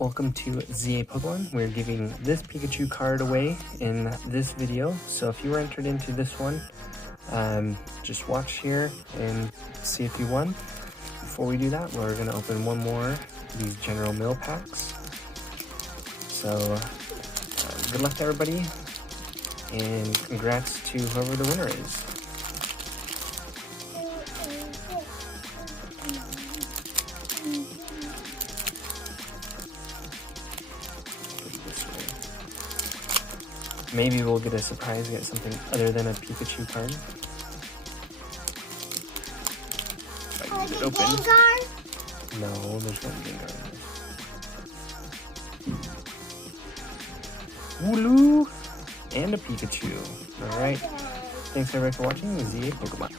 Welcome to ZA Pokemon. We're giving this Pikachu card away in this video. So if you were entered into this one, just watch here and see if you won. Before we do that, we're going to open one more of these general mail packs. So good luck to everybody, and congrats to whoever the winner is. Maybe we'll get a surprise, get something other than a Pikachu card. If I can get it open. No, there's no Gengar in this. Wooloo! And a Pikachu. Alright. Thanks everybody for watching. ZA Pokemon.